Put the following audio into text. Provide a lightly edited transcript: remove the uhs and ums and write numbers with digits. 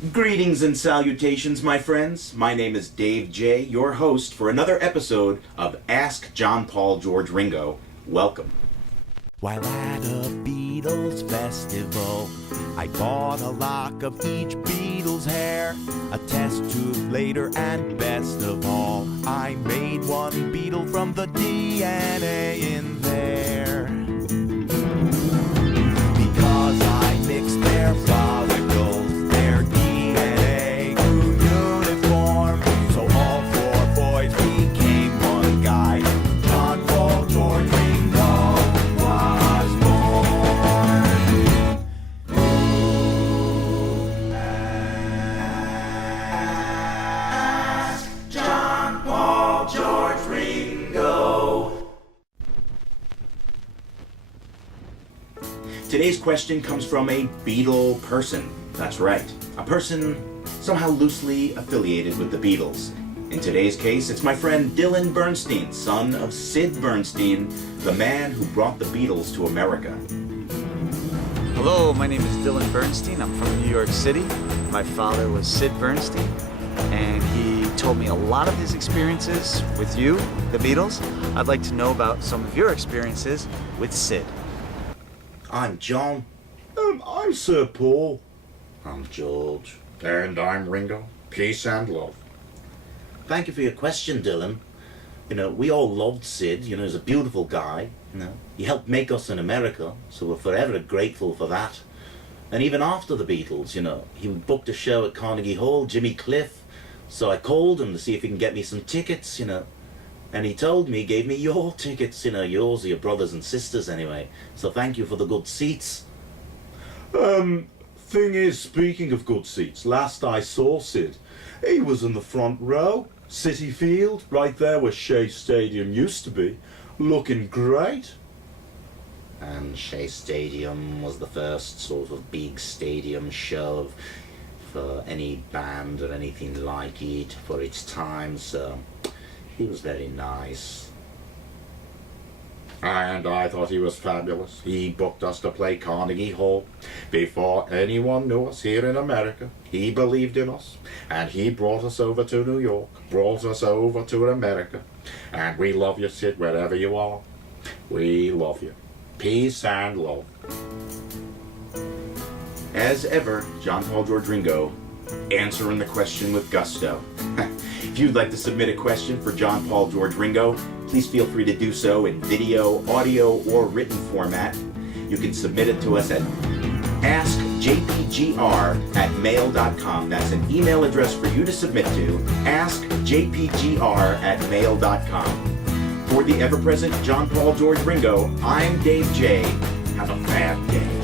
Greetings and salutations, my friends. My name is Dave J., your host for another episode of Ask John Paul George Ringo. Welcome. While at a Beatles festival, I bought a lock of each Beatles hair, a test tube later, and best of all, I made one Beatle from the DNA in there. Because I mixed their follicles, their DNA grew uniform, so all four boys became one guy. John Paul George Ringo was born. Ask John Paul George Ringo. Today's question comes from a Beatle person. That's right, a person somehow loosely affiliated with the Beatles. In today's case, it's my friend Dylan Bernstein, son of Sid Bernstein, the man who brought the Beatles to America. Hello, my name is Dylan Bernstein. I'm from New York City. My father was Sid Bernstein, and he told me a lot of his experiences with you, the Beatles. I'd like to know about some of your experiences with Sid. I'm John. I'm Sir Paul. I'm George. And I'm Ringo. Peace and love. Thank you for your question, Dylan. You know, we all loved Sid. You know, he's a beautiful guy. You know, he helped make us in America, so we're forever grateful for that. And even after the Beatles, you know, he booked a show at Carnegie Hall, Jimmy Cliff. So I called him to see if he can get me some tickets, you know. And he told me, gave me your tickets, you know, yours or your brothers and sisters anyway. So thank you for the good seats. Thing is, speaking of good seats, last I saw Sid, he was in the front row, City Field, right there where Shea Stadium used to be, looking great. And Shea Stadium was the first sort of big stadium show for any band or anything like it for its time, so he was very nice. And I thought he was fabulous. He booked us to play Carnegie Hall before anyone knew us here in America. He believed in us, and he brought us over to New York, brought us over to America. And we love you, Sid, wherever you are. We love you. Peace and love. As ever, John Paul George Ringo, answering the question with gusto. If you'd like to submit a question for John Paul George Ringo, please feel free to do so in video, audio, or written format. You can submit it to us at askjpgr@mail.com. That's an email address for you to submit to, askjpgr@mail.com. For the ever-present John Paul George Ringo, I'm Dave J. Have a fab day.